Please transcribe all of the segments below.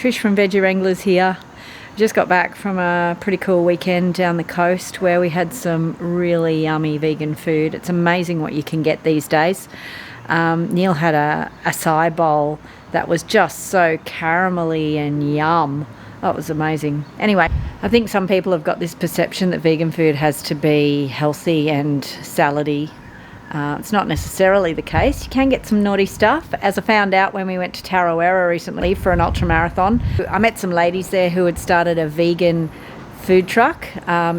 Trish from Veggie Wranglers here. Just got back from a pretty cool weekend down the coast where we had some really yummy vegan food. It's amazing what you can get these days. Neil had a acai bowl that was just so caramelly and yum. That was amazing. Anyway, I think some people have got this perception that vegan food has to be healthy and salady. It's not necessarily the case. You can get some naughty stuff. As I found out when we went to Rotarua recently for an ultra marathon, I met some ladies there who had started a vegan food truck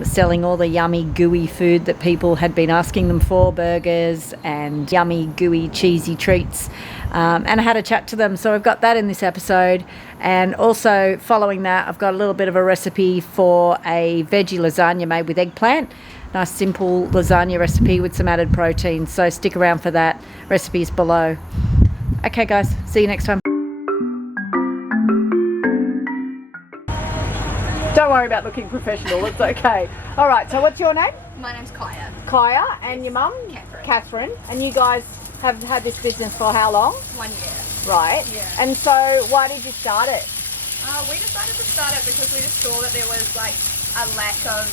selling all the yummy gooey food that people had been asking them for, burgers and yummy gooey cheesy treats, and I had a chat to them, so I've got that in this episode. And also following that, I've got a little bit of a recipe for a veggie lasagna made with eggplant. Nice simple lasagna recipe with some added protein, so stick around for that. Recipe's below. Okay guys, see you next time. Don't worry about looking professional, it's okay. Alright, so what's your name? My name's Kaya. Kaya, and your mum? Catherine. And you guys have had this business for how long? 1 year. Right. Yeah. And so why did you start it? We decided to start it because we just saw that there was like a lack of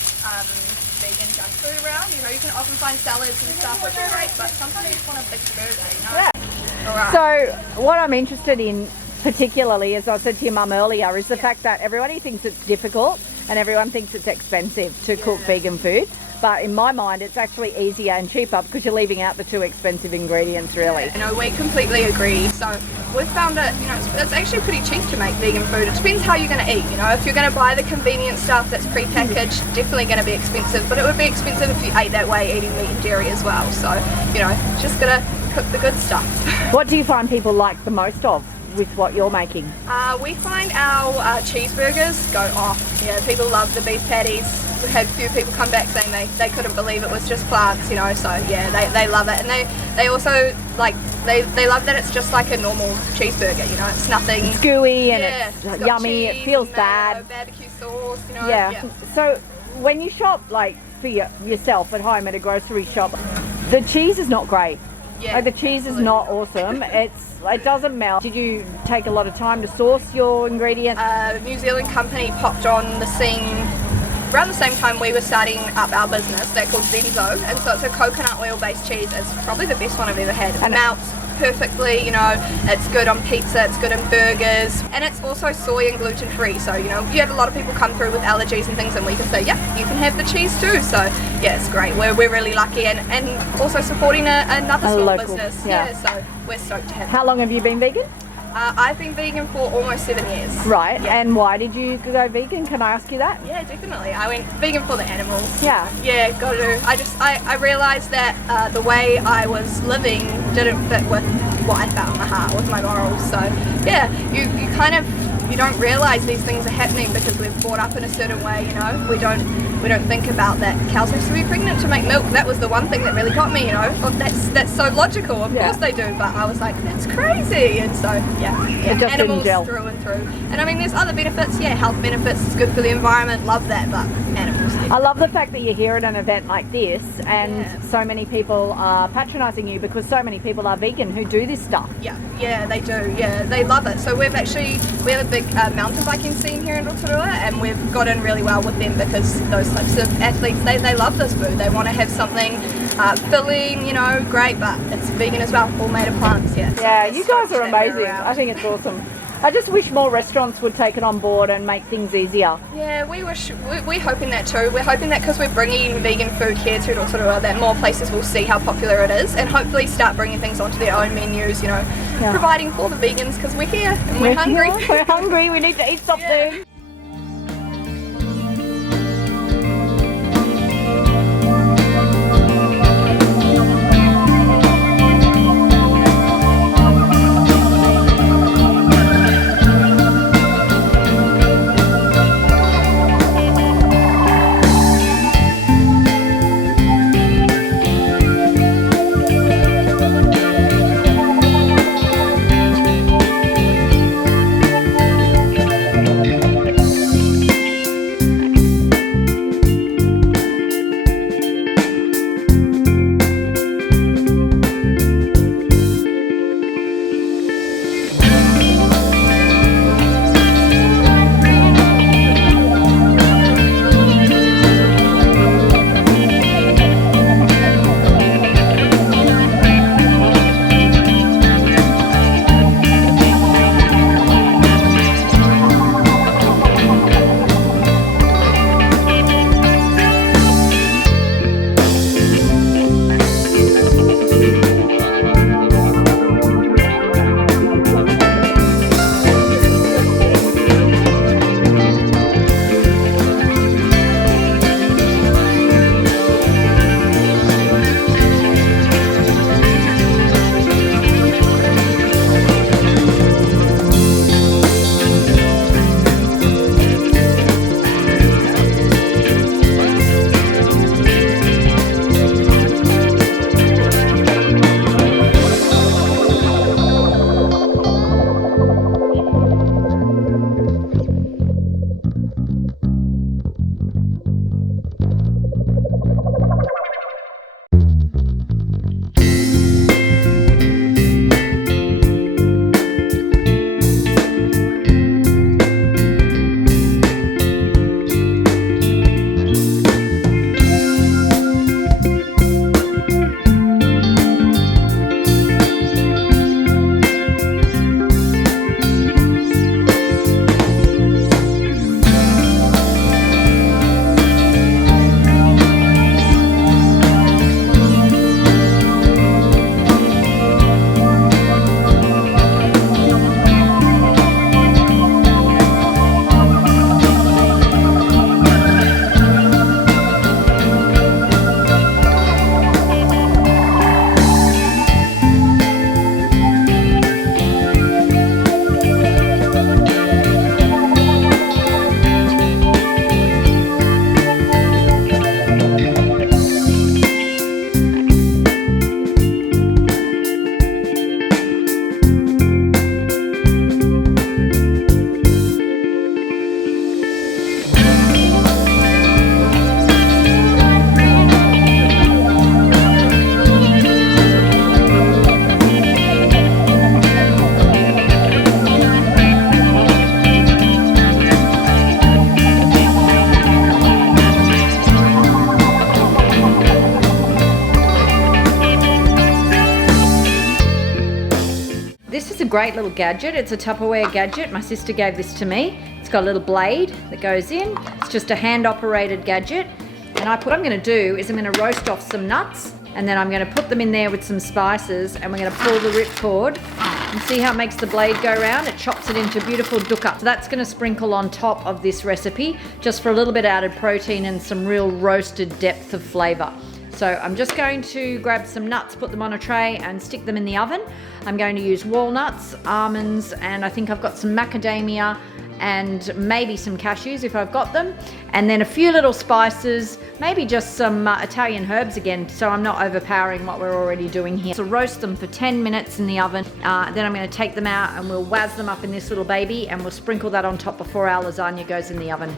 vegan junk food around. You know, you can often find salads and stuff, which are great, but sometimes you just want a big burger, you know? Yeah. Alright. So what I'm interested in particularly, as I said to your mum earlier, is the fact that everybody thinks it's difficult and everyone thinks it's expensive to cook vegan food. But in my mind, it's actually easier and cheaper because you're leaving out the two expensive ingredients, really. You know, we completely agree. So we've found it, you know, it's actually pretty cheap to make vegan food. It depends how you're going to eat. You know, if you're going to buy the convenient stuff that's pre-packaged, definitely going to be expensive. But it would be expensive if you ate that way, eating meat and dairy as well. So, you know, just got to cook the good stuff. What do you find people like the most of with what you're making? We find our cheeseburgers go off. You know, people love the beef patties. We had a few people come back saying they couldn't believe it was just plants, you know, so yeah, they love it. And they also like, they love that it's just like a normal cheeseburger, you know, it's nothing. It's gooey and it's yummy, cheese, it feels mayo, bad. barbecue sauce, you know. Yeah. So when you shop like for yourself at home at a grocery shop, the cheese is not great. Yeah, like, the cheese is not awesome. It doesn't melt. Did you take a lot of time to source your ingredients? A New Zealand company popped on the scene around the same time we were starting up our business. They're called Zenzo, and so it's a coconut oil based cheese. It's probably the best one I've ever had. It melts perfectly, you know, it's good on pizza, it's good in burgers, and it's also soy and gluten free. So, you know, you have a lot of people come through with allergies and things, and we can say, yeah, you can have the cheese too. So yeah, it's great. We're really lucky, and also supporting another small local business. Yeah, so we're stoked to have it. How long have you been vegan? I've been vegan for almost 7 years. Right, and why did you go vegan? Can I ask you that? Yeah, definitely. I went vegan for the animals. Yeah. Yeah, got to. I realised that the way I was living didn't fit with what I felt in my heart, with my morals. So yeah, you kind of, you don't realise these things are happening because we're brought up in a certain way, you know. We don't think about that cows have to be pregnant to make milk. That was the one thing that really got me, you know. Well, that's so logical. Of course they do, but I was like, that's crazy. And so yeah, It just animals didn't gel. through and through. And I mean, there's other benefits. Yeah, health benefits. It's good for the environment. Love that, but animals. I love the fact that you're here at an event like this, and so many people are patronising you because so many people are vegan who do this stuff. Yeah, they do. Yeah, they love it. So we have a big mountain biking scene here in Rotarua, and we've got in really well with them because those types of athletes, they love this food. They want to have something filling, you know, great, but it's vegan as well, all made of plants. Yeah, So you guys are amazing. I think it's awesome. I just wish more restaurants would take it on board and make things easier. Yeah, we're hoping that too. We're hoping that because we're bringing vegan food here to Rotarua, that more places will see how popular it is and hopefully start bringing things onto their own menus, you know, providing for the vegans because we're here and we're hungry. We're hungry, we need to eat something. great little gadget. It's a Tupperware gadget. My sister gave this to me. It's got a little blade that goes in. It's just a hand-operated gadget. And what I'm going to do is I'm going to roast off some nuts, and then I'm going to put them in there with some spices, and we're going to pull the ripcord and see how it makes the blade go around. It chops it into beautiful dukkha. So that's going to sprinkle on top of this recipe, just for a little bit added protein and some real roasted depth of flavour. So I'm just going to grab some nuts, put them on a tray and stick them in the oven. I'm going to use walnuts, almonds, and I think I've got some macadamia and maybe some cashews if I've got them. And then a few little spices, maybe just some Italian herbs again, so I'm not overpowering what we're already doing here. So roast them for 10 minutes in the oven. Then I'm going to take them out and we'll waz them up in this little baby, and we'll sprinkle that on top before our lasagna goes in the oven.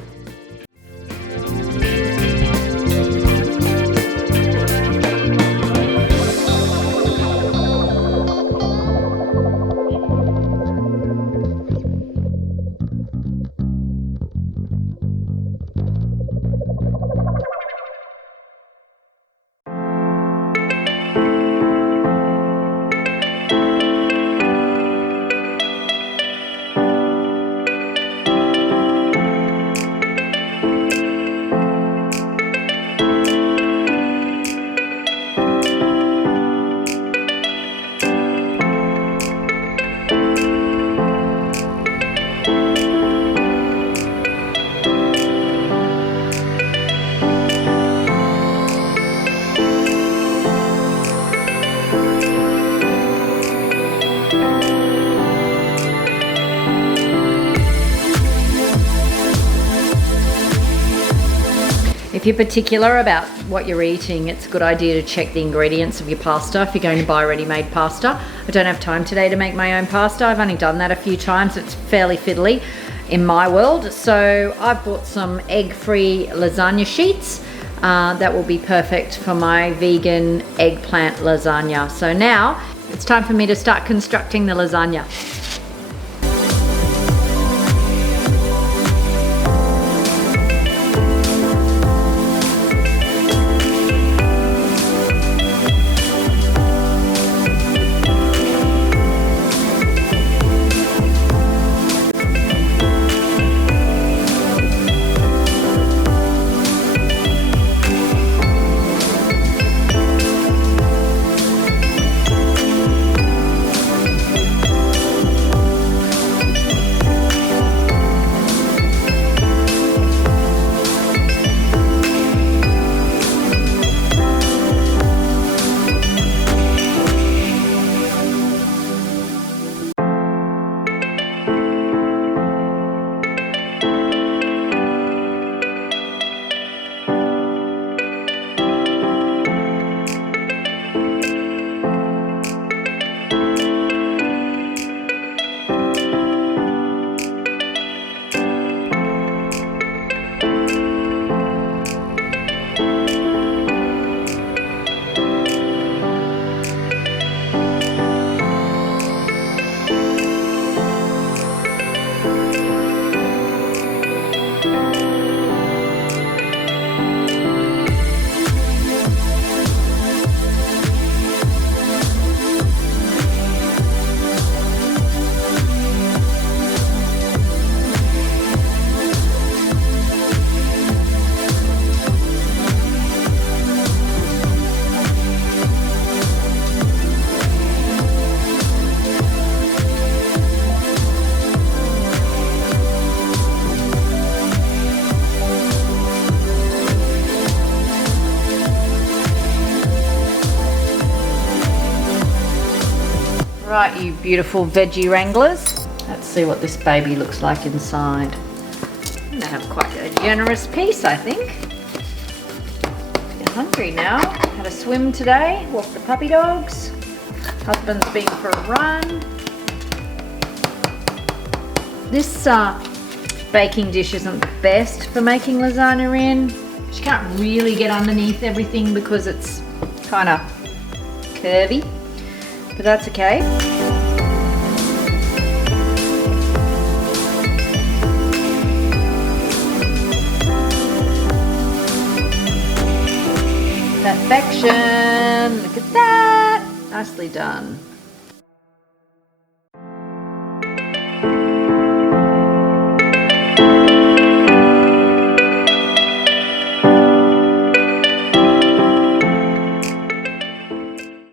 If you're particular about what you're eating, it's a good idea to check the ingredients of your pasta if you're going to buy ready-made pasta. I don't have time today to make my own pasta. I've only done that a few times. It's fairly fiddly in my world. So I've bought some egg-free lasagna sheets. That will be perfect for my vegan eggplant lasagna. So now it's time for me to start constructing the lasagna. Right, you beautiful Veggie Wranglers. Let's see what this baby looks like inside. I'm gonna have quite a generous piece, I think. You're hungry now. Had a swim today, walked the puppy dogs. Husband's been for a run. This baking dish isn't the best for making lasagna in. You can't really get underneath everything because it's kind of curvy, but that's okay. Perfection! Look at that! Nicely done.